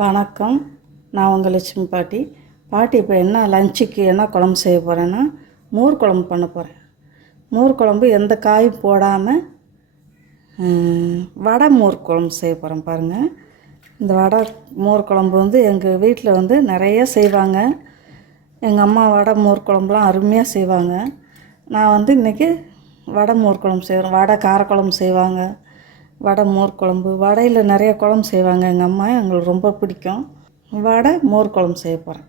வணக்கம். நான் உங்கள் லட்சுமி பாட்டி. இப்போ என்ன லஞ்சுக்கு என்ன குழம்பு செய்ய போகிறேன்னா, மோர் குழம்பு பண்ண போகிறேன். மோர் குழம்பு எந்த காயும் போடாமல் வடை மோர் குழம்பு செய்ய போகிறேன் பாருங்கள். இந்த வடை மோர் குழம்பு எங்கள் வீட்டில் நிறைய செய்வாங்க. எங்கள் அம்மா வடை மோர் குழம்புலாம் அருமையாக செய்வாங்க. நான் இன்றைக்கி வடை மோர் குழம்பு செய்கிறேன். வடை காரக்குழம்பு செய்வாங்க, வடை மோர் குழம்பு, வடையில் நிறைய குழம்பு செய்வாங்க எங்கள் அம்மா. எங்களுக்கு ரொம்ப பிடிக்கும். வடை மோர் குழம்பு செய்ய போகிறேன்.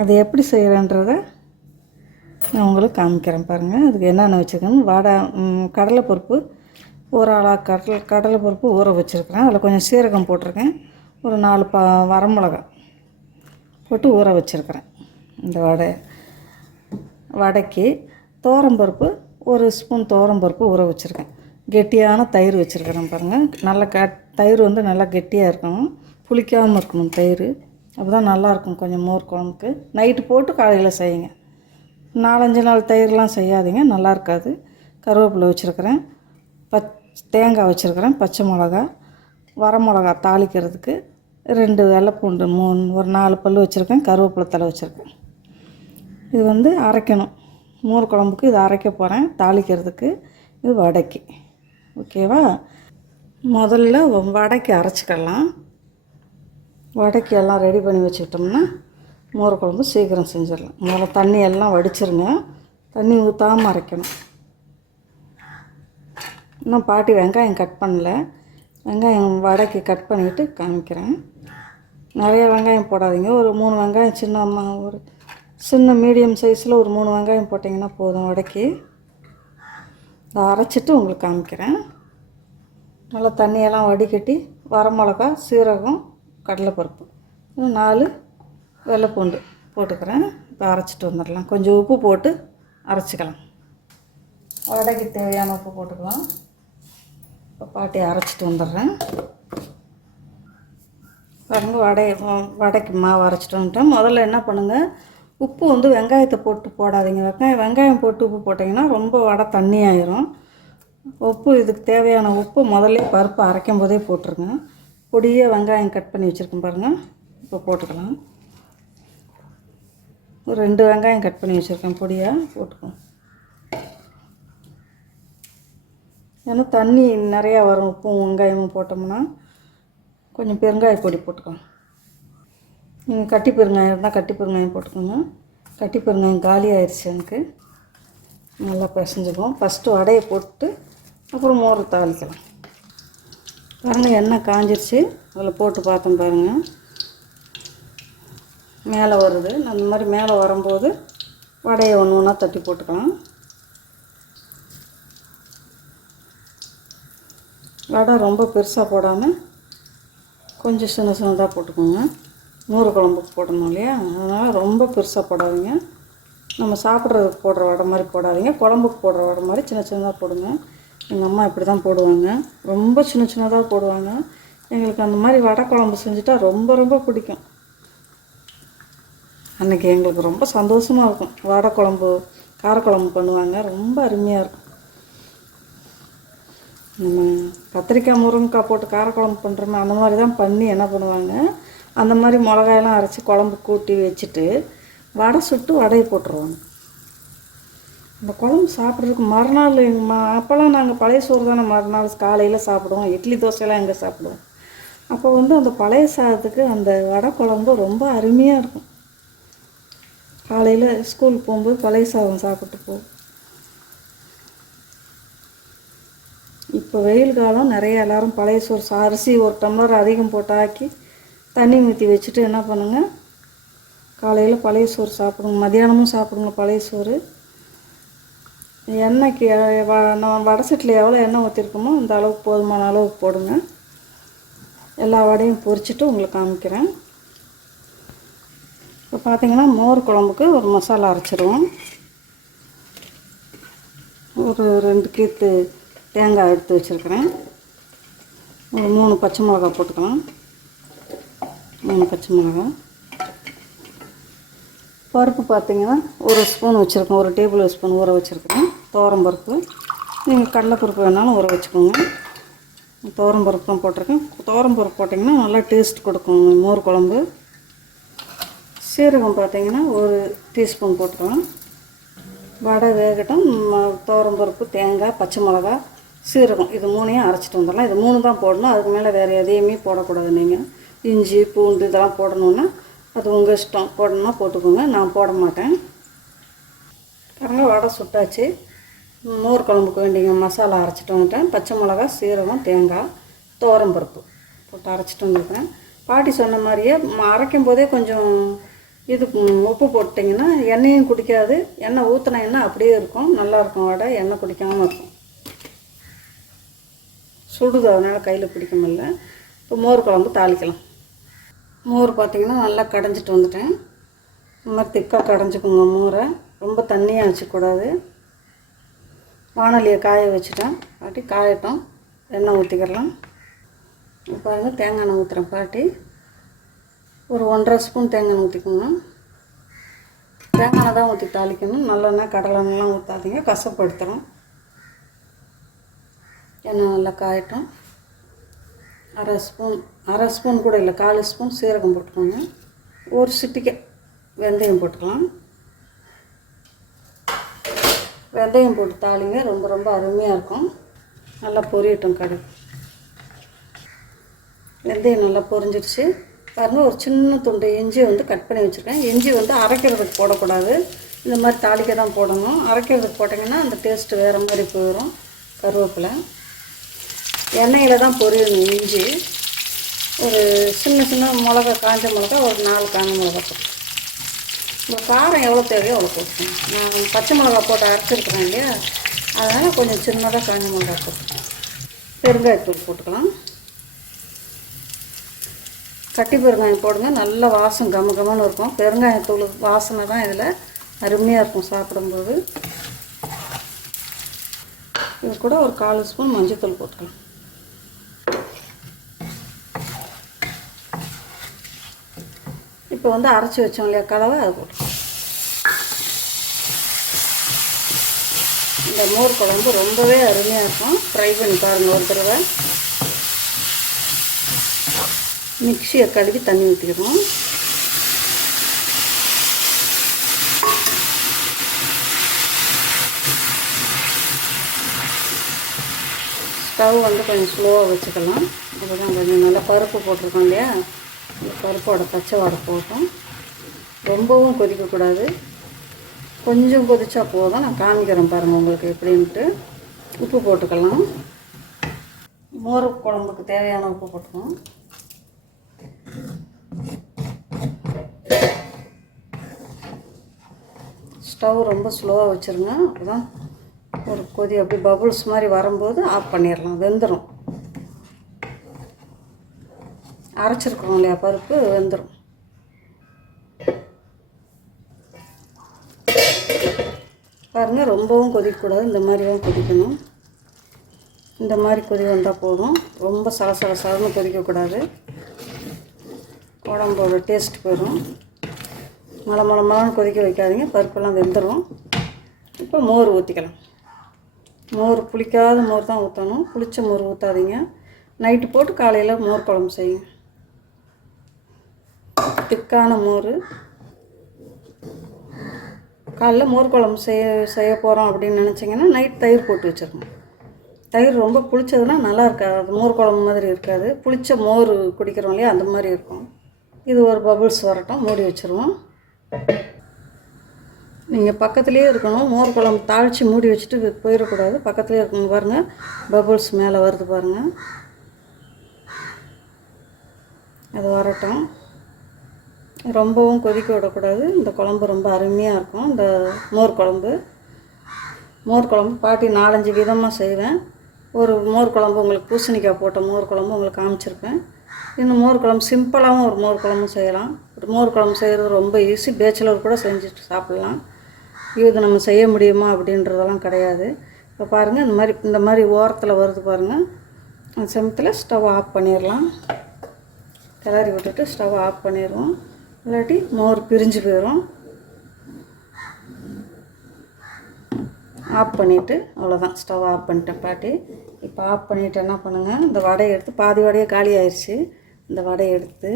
அது எப்படி செய்கிறேன்றதை நான் உங்களுக்கு காமிக்கிறேன் பாருங்கள். அதுக்கு என்னென்ன வச்சுருக்கேன்னு கடலைப்பருப்பு ஒரு கடலைப்பருப்பு ஊற வச்சுருக்கிறேன். அதில் கொஞ்சம் சீரகம் போட்டிருக்கேன். ஒரு 4 வரமிளகா போட்டு ஊற வச்சுருக்கிறேன். இந்த வடைக்கு துவரம்பருப்பு 1 ஸ்பூன் துவரம்பருப்பு ஊற வச்சுருக்கேன். கெட்டியான தயிர் வச்சுருக்கிறேன் பாருங்கள். நல்ல தயிர் நல்லா கெட்டியாக இருக்கணும், புளிக்காமல் இருக்கணும் தயிர். அப்போ தான் நல்லாயிருக்கும். கொஞ்சம் மோர் குழம்புக்கு நைட்டு போட்டு காலையில் செய்யுங்க. 4-5 நாள் தயிர்லாம் செய்யாதீங்க, நல்லா இருக்காது. கருவேப்பிலை வச்சுருக்கிறேன், தேங்காய் வச்சுருக்கிறேன், பச்சை மிளகா, வரமிளகா தாளிக்கிறதுக்கு 2 வெள்ளைப்பூண்டு, ஒரு 4 பல் வச்சுருக்கேன், கருவேப்பிலை தலை வச்சுருக்கேன். இது அரைக்கணும். மோர் குழம்புக்கு இது அரைக்க போகிறேன் தாளிக்கிறதுக்கு. இது வடைக்கு. ஓகேவா? முதல்ல வடைக்கு அரைச்சிக்கலாம். வடைக்கு எல்லாம் ரெடி பண்ணி வச்சுக்கிட்டோம்னா மோர் குழம்பு சீக்கிரம் செஞ்சிடலாம். முதல்ல தண்ணி எல்லாம் வடிச்சிருங்க. தண்ணி ஊற்றாமல் அரைக்கணும். இன்னும் பாட்டி வெங்காயம் கட் பண்ணல. வெங்காயம் வடைக்கு கட் பண்ணிவிட்டு காமிக்கிறேன். நிறைய வெங்காயம் போடாதீங்க. ஒரு 3 வெங்காயம், ஒரு சின்ன மீடியம் சைஸில் ஒரு 3 வெங்காயம் போட்டிங்கன்னா போதும் வடைக்கு. இதை அரைச்சிட்டு உங்களுக்கு காமிக்கிறேன். நல்லா தண்ணியெல்லாம் வடிகட்டி வரமிளகா, சீரகம், கடலைப்பருப்பு, 4 வெள்ளைப்பூண்டு போட்டுக்கிறேன். இப்போ அரைச்சிட்டு வந்துடலாம். கொஞ்சம் உப்பு போட்டு அரைச்சிக்கலாம். வடைக்கு தேவையான உப்பு போட்டுக்கலாம். இப்போ பாட்டி அரைச்சிட்டு வந்துடுறேன் பாருங்கள். வடைக்கு மாவு அரைச்சிட்டு வந்துட்டேன். முதல்ல என்ன பண்ணுங்கள், உப்பு வெங்காயத்தை போட்டு போடாதீங்க. வெங்காயம் போட்டு உப்பு போட்டிங்கன்னா ரொம்ப வடை தண்ணி ஆயிரும். உப்பு இதுக்கு தேவையான உப்பு முதல்ல பருப்பு அரைக்கும் போதே போட்டுருங்க. பொடியாக வெங்காயம் கட் பண்ணி வச்சுருக்கேன் பாருங்கள். இப்போ போட்டுக்கலாம். ஒரு 2 வெங்காயம் கட் பண்ணி வச்சுருக்கேன், பொடியாக போட்டுக்கோங்க. ஏன்னா தண்ணி நிறையா வரும் உப்பும் வெங்காயமும் போட்டோம்னா. கொஞ்சம் பெருங்காய பொடி போட்டுக்கோங்க. நீங்கள் கட்டி பெருங்காயம் இருந்தால் கட்டி பெருங்காயம் போட்டுக்கோங்க. கட்டி பெருங்காயம் காலி ஆயிடுச்சு எனக்கு. நல்லா பிசைஞ்சுக்குவோம். ஃபஸ்ட்டு வடையை போட்டு அப்புறம் மோர் தாளிக்கலாம். பாருங்கள், எண்ணெய் காஞ்சிருச்சு. அதில் போட்டு பார்த்தோம் பாருங்கள், மேலே வருது. அந்த மாதிரி மேலே வரும்போது வடையை ஒன்று ஒன்றா தட்டி போட்டுக்கலாம். வடை ரொம்ப பெருசாக போடாமல் கொஞ்சம் சின்னதாக போட்டுக்கோங்க. மோர் குழம்புக்கு போடணும் இல்லையா, அதனால் ரொம்ப பெருசாக போடாதீங்க. நம்ம சாப்பிட்றதுக்கு போடுற வடை மாதிரி போடாதீங்க. குழம்புக்கு போடுற வடை மாதிரி சின்னதாக போடுங்க. எங்கள் அம்மா இப்படி தான் போடுவாங்க. ரொம்ப சின்னதாக போடுவாங்க. எங்களுக்கு அந்த மாதிரி வடை குழம்பு செஞ்சுட்டா ரொம்ப ரொம்ப பிடிக்கும். அன்றைக்கி எங்களுக்கு ரொம்ப சந்தோஷமாக இருக்கும். வடை குழம்பு, காரக்குழம்பு பண்ணுவாங்க, ரொம்ப அருமையாக இருக்கும். நம்ம கத்திரிக்காய் முருங்கைக்காய் போட்டு காரக்குழம்பு பண்ணுறோமே, அந்த மாதிரி தான் பண்ணி என்ன பண்ணுவாங்க, அந்த மாதிரி மிளகாயெல்லாம் அரைச்சி குழம்பு கூட்டி வச்சுட்டு வடை சுட்டு வடையை போட்டுருவாங்க. இந்த குழம்பு சாப்பிட்றதுக்கு மறுநாள் அப்போல்லாம் நாங்கள் பழைய சோறு தானே மறுநாள் காலையில் சாப்பிடுவோம். இட்லி தோசையெல்லாம் எங்கே சாப்பிடுவோம். அப்போ அந்த பழைய சாதத்துக்கு அந்த வடை குழம்பு ரொம்ப அருமையாக இருக்கும். காலையில் ஸ்கூலுக்கு போகும்போது பழைய சாதம் சாப்பிட்டு போகும். இப்போ வெயில் காலம், நிறைய எல்லோரும் பழைய சோறு அரிசி 1 டம்ளர் அதிகம் போட்டு ஆக்கி தண்ணி ஊற்றி வச்சுட்டு என்ன பண்ணுங்கள், காலையில் பழைய சோறு சாப்பிடுங்க, மதியானமும் சாப்பிடுங்க பழைய சோறு. எண்ணெய்க்கு நம்ம வடை சட்டில் எவ்வளோ எண்ணெய் ஊற்றிருக்கோமோ அந்த அளவுக்கு போதுமான அளவுக்கு போடுங்க. எல்லா வடையும் பொரிச்சிட்டு உங்களுக்கு காமிக்கிறேன். இப்போ பார்த்திங்கன்னா மோர் குழம்புக்கு ஒரு மசாலா அரைச்சிடுவோம். ஒரு 2 கீத்து தேங்காய் எடுத்து வச்சுருக்கிறேன். ஒரு 3 பச்சை மிளகா போட்டுக்கலாம். 3 பச்சை மிளகா. பருப்பு பார்த்திங்கன்னா 1 ஸ்பூன் வச்சுருக்கேன். 1 டேபிள் ஸ்பூன் ஊற வச்சுருக்கேன் துவரம்பருப்பு. நீங்கள் கடலைப்பருப்பு வேணாலும் ஊற வச்சுக்கோங்க. துவரம்பருப்பு தான் போட்டிருக்கேன். துவரம்பருப்பு போட்டிங்கன்னா நல்லா டேஸ்ட் கொடுக்கும் மோர் குழம்பு. சீரகம் பார்த்திங்கன்னா ஒரு டீஸ்பூன் போட்டுக்கலாம். வடை வேகட்டும். துவரம்பருப்பு, தேங்காய், பச்சை மிளகா, சீரகம் இது 3ஐயும் அரைச்சிட்டு வந்துடலாம். இது 3 தான் போடணும். அதுக்கு மேலே வேறு எதையுமே போடக்கூடாது. நீங்கள் இஞ்சி பூண்டு இதெல்லாம் போடணுன்னா அது உங்கள் இஷ்டம். போடணுன்னா போட்டுக்கோங்க. நான் போட மாட்டேன். பாருங்க, வடை சுட்டாச்சு. மோர் குழம்புக்கு வேண்டிய மசாலா அரைச்சிட்டு வந்துட்டேன். பச்சை மிளகா, சீரகம், தேங்காய், துவரம்பருப்பு போட்டு அரைச்சிட்டு வந்துருக்கேன். பாட்டி சொன்ன மாதிரியே அரைக்கும் போதே கொஞ்சம் உப்பு போட்டிங்கன்னா எண்ணெயும் குடிக்காது. எண்ணெய் ஊற்றின எண்ணெய் அப்படியே இருக்கும். நல்லாயிருக்கும் வடை. எண்ணெய் குடிக்காமல் இருக்கும். சுடுது, அதனால் கையில் பிடிக்க முடியல. இப்போ மோர் குழம்பு தாளிக்கலாம். மோர் பார்த்திங்கன்னா நல்லா கடைஞ்சிட்டு வந்துட்டேன். இந்த மாதிரி திக்காக கடைஞ்சிக்கோங்க மோரை. ரொம்ப தண்ணியாக வச்சுக்கூடாது. வானலியை காய வச்சுட்டேன். பாட்டி காயட்டும். எண்ணெய் ஊற்றிக்கிறலாம். பாருங்கள், தேங்காய் எண்ணெய் ஊற்றுறேன். பாட்டி ஒரு 1.5 ஸ்பூன் தேங்காய் எண்ணெய் ஊற்றிக்கோங்க. தேங்காய் எண்ணெய் தான் ஊற்றி தாளிக்கணும். நல்லெண்ணெய், கடலெண்ணெய்லாம் ஊற்றாதீங்க, கசப்பு எடுத்துடும். எண்ணெய் நல்லா காயட்டும். அரை ஸ்பூன் கூட இல்லை, 1/4 ஸ்பூன் சீரகம் போட்டுக்கோங்க. ஒரு சிட்டிக்கை வெந்தயம் போட்டுக்கலாம். வெந்தயம் போட்டு தாளிங்க. ரொம்ப ரொம்ப அருமையாக இருக்கும். நல்லா பொரியட்டும் கடுகு. வெந்தயம் நல்லா பொரிஞ்சிடுச்சு. பாருங்கள், ஒரு சின்ன துண்டு இஞ்சி கட் பண்ணி வச்சுருக்கேன். இஞ்சி அரைக்கிறதுக்கு போடக்கூடாது. இந்த மாதிரி தாளிக்க தான் போடணும். அரைக்கிறதுக்கு போட்டிங்கன்னா அந்த டேஸ்ட்டு வேறு மாதிரி போயிடும். கருவேப்பிலை எண்ணெயில் தான் பொரியணும். இஞ்சி ஒரு சின்ன மிளகா, காஞ்ச மிளகா ஒரு 4 காஞ்ச மிளகா போட்டு. உங்கள் காரம் எவ்வளோ தேவையோ அவ்வளோ போட்டுக்கணும். நான் பச்சை மிளகா போட்டு அரைச்சிருக்கிறேன் இல்லையா, அதனால் கொஞ்சம் சின்னதாக காஞ்ச மிளகா போட்டுக்கலாம். பெருங்காயத்தூள் போட்டுக்கலாம். கட்டி பெருங்காயம் போடுங்க. நல்ல வாசம் கமகமன்னு இருக்கும். பெருங்காயத்தூள் வாசனை தான் இதில் அருமையாக இருக்கும் சாப்பிடும்போது. இது கூட ஒரு 1/4 ஸ்பூன் மஞ்சள் போட்டுக்கலாம். இப்போ அரைச்சி வச்சோம் இல்லையா கலவை, அதை போட்டுக்கலாம். இந்த மோர் குழம்பு ரொம்பவே அருமையாக இருக்கும். ட்ரை பண்ணி பாருங்கள் ஒரு தடவை. மிக்சியை கழுவி தண்ணி ஊற்றிக்கிறோம். ஸ்டவ் கொஞ்சம் ஸ்லோவாக வச்சுக்கலாம். அப்போ தான் கொஞ்சம் நல்லா பருப்பு போட்டிருக்கோம் இல்லையா, இந்த பருப்போட பச்சை வாடை போட்டோம். ரொம்பவும் கொதிக்கக்கூடாது. கொஞ்சம் கொதிச்சா போதும். நான் காமிக்கிறேன் பாருங்கள் உங்களுக்கு எப்படின்ட்டு. உப்பு போட்டுக்கலாம். மோர் குழம்புக்கு தேவையான உப்பு போட்டுக்கணும். ஸ்டவ் ரொம்ப ஸ்லோவாக வச்சுருங்க. அப்போ தான் ஒரு கொதி அப்படி பபுள்ஸ் மாதிரி வரும்போது ஆஃப் பண்ணிடலாம். வெந்துடும். அரைச்சிருக்கிறோம் இல்லையா பருப்பு, வெந்துடும். பாருங்கள், ரொம்பவும் கொதிக்கக்கூடாது. இந்த மாதிரி தான் கொதிக்கணும். இந்த மாதிரி கொதி வந்தால் போதும். ரொம்ப சலசலன்னு கொதிக்கக்கூடாது. குழம்போட டேஸ்ட் போயிடும். மழை கொதிக்க வைக்காதீங்க. பருப்பெல்லாம் வெந்துடும். இப்போ மோர் ஊற்றிக்கலாம். மோர் புளிக்காத மோர் தான் ஊற்றணும். புளிச்ச மோர் ஊற்றாதீங்க. நைட்டு போட்டு காலையில் மோர் குழம்பு செய்யுங்க. திக்கான மோர். காலைல மோர் குழம்பு செய்ய போகிறோம் அப்படின்னு நினச்சிங்கன்னா நைட் தயிர் போட்டு வச்சிடணும். தயிர் ரொம்ப புளிச்சதுன்னா நல்லா இருக்காது. அது மோர் குழம்பு மாதிரி இருக்காது. புளிச்ச மோர் குடிக்கிறோம் இல்லையா, அந்த மாதிரி இருக்கும். இது ஒரு பபுள்ஸ் வரட்டும். மூடி வச்சுருவோம். நீங்கள் பக்கத்துலேயே இருக்கணும். மோர் குழம்பு தாளித்து மூடி வச்சுட்டு போயிடக்கூடாது. பக்கத்துலேயே இருக்கணும். பாருங்கள், பபுள்ஸ் மேலே வருது பாருங்கள். அது வரட்டும். ரொம்பவும் கொதிக்க விடக்கூடாது. இந்த குழம்பு ரொம்ப அருமையாக இருக்கும். இந்த மோர் குழம்பு பாட்டி 4-5 விதமாக செய்வேன். ஒரு மோர் குழம்பு உங்களுக்கு பூசணிக்காய் போட்ட மோர் குழம்பு உங்களுக்கு காமிச்சிருப்பேன். இன்னும் மோர் குழம்பு சிம்பிளாகவும் ஒரு மோர் குழம்பு செய்யலாம். ஒரு மோர் குழம்பு செய்கிறது ரொம்ப ஈஸி. பேச்சுலர் கூட செஞ்சுட்டு சாப்பிட்லாம். இது நம்ம செய்ய முடியுமா அப்படின்றதெல்லாம் கிடையாது. இப்போ பாருங்கள், இந்த மாதிரி ஓரத்தில் வருது பாருங்கள். அந்த சமயத்தில் ஸ்டவ் ஆஃப் பண்ணிடலாம். கிளறி விட்டுட்டு ஸ்டவ் ஆஃப் பண்ணிடுவோம். இல்லாட்டி மோர் பிரிஞ்சு போயிடும். ஆஃப் பண்ணிவிட்டு அவ்வளோதான். ஸ்டவ் ஆஃப் பண்ணிட்டேன் பாட்டி. இப்போ இப்போ ஆஃப் பண்ணிவிட்டு என்ன பண்ணுங்கள், இந்த வடையை எடுத்து பாதி வடையை காலி ஆயிடுச்சு. இந்த வடையை எடுத்து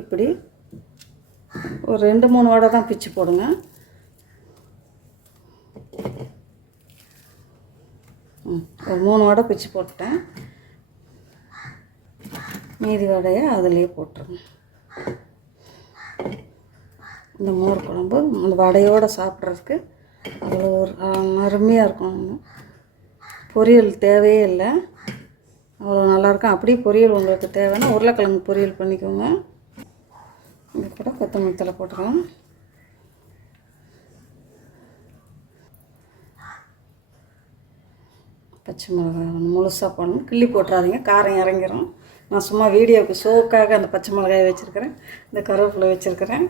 இப்படி ஒரு 2-3 வடை தான் பிச்சு போடுங்க. ஒரு 3 வடை பிச்சு போட்டேன். மீதி வடையை அதிலே போட்டுருங்க. இந்த மோர் குழம்பு அந்த வடையோடு சாப்பிட்றதுக்கு அவ்வளோ ஒரு அருமையாக இருக்கும். பொரியல் தேவையே இல்லை, அவ்வளோ நல்லாயிருக்கும். அப்படியே பொரியல் உங்களுக்கு தேவைன்னா உருளைக்கிழங்கு பொரியல் பண்ணிக்கோங்க. இது கூட கொத்தமல்லி தழை போட்டுக்கலாம். பச்சை மிளகாய் முழுசாக போடணும், கிள்ளி போட்டுறாதீங்க, காரம் இறங்கிரும். நான் சும்மா வீடியோவுக்கு ஷோக்காக அந்த பச்சை மிளகாயை வச்சுருக்கிறேன், இந்த கருவேப்பிலை வச்சுருக்கிறேன்.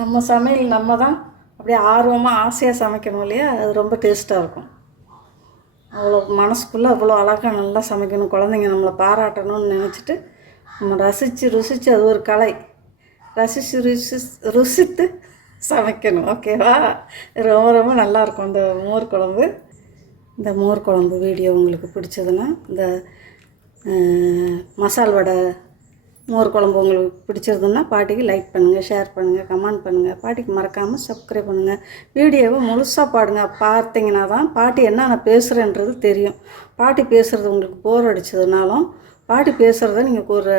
நம்ம சமையல் நம்ம தான் அப்படியே ஆர்வமாக ஆசையாக சமைக்கணும் இல்லையா, அது ரொம்ப டேஸ்ட்டாக இருக்கும். அவ்வளோ மனசுக்குள்ளே அவ்வளோ அழகாக நல்லா சமைக்கணும், குழந்தைங்க நம்மளை பாராட்டணும்னு நினச்சிட்டு நம்ம ரசித்து அது ஒரு கலை, ருசித்து சமைக்கணும். ஓகேவா? ரொம்ப ரொம்ப நல்லாயிருக்கும் இந்த மோர் குழம்பு. இந்த மோர் குழம்பு வீடியோ உங்களுக்கு பிடிச்சதுன்னா, இந்த மசால் வடை மோர் குழம்பு உங்களுக்கு பிடிச்சிருதுன்னா பாட்டிக்கு லைக் பண்ணுங்கள், ஷேர் பண்ணுங்கள், கமெண்ட் பண்ணுங்கள். பாட்டிக்கு மறக்காமல் சப்ஸ்கிரைப் பண்ணுங்கள். வீடியோவை முழுசாக பார்த்தீங்கன்னா தான் பாட்டி என்ன நான் பேசுகிறேன்றது தெரியும். பாட்டி பேசுகிறது உங்களுக்கு போர் அடித்ததுனாலும் பாட்டி பேசுகிறத நீங்கள் ஒரு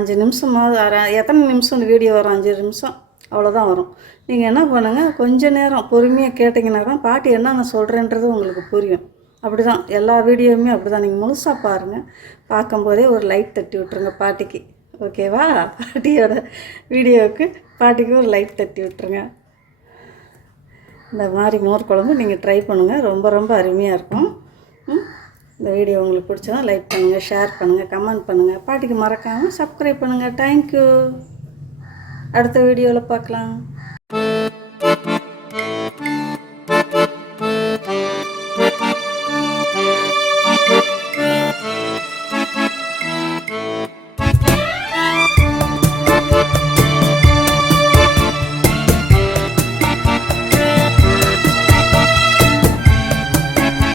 5 நிமிஷமாவது எத்தனை நிமிஷம் இந்த வீடியோ வரும், 5 நிமிஷம் அவ்வளோதான் வரும். நீங்கள் என்ன பண்ணுங்கள், கொஞ்சம் நேரம் பொறுமையாக கேட்டிங்கன்னா தான் பாட்டி என்ன நான் சொல்கிறேன்றது உங்களுக்கு புரியும். அப்படி தான் எல்லா வீடியோவுமே அப்படி தான். நீங்கள் முழுசாக பாருங்கள், பார்க்கும்போதே ஒரு லைக் தட்டி விட்டுருங்க பாட்டிக்கு. ஓகேவா? பாட்டியோட வீடியோவுக்கு பாட்டிக்கு ஒரு லைக் தட்டி விட்டுருங்க. இந்த மாதிரி மோர் குழம்பு நீங்கள் ட்ரை பண்ணுங்கள், ரொம்ப ரொம்ப அருமையாக இருக்கும். இந்த வீடியோ உங்களுக்கு பிடிச்சதா லைக் பண்ணுங்கள், ஷேர் பண்ணுங்கள், கமெண்ட் பண்ணுங்கள். பாட்டிக்கு மறக்காமல் சப்ஸ்கிரைப் பண்ணுங்கள். தேங்க்யூ. அடுத்த வீடியோவில் பார்க்கலாம்.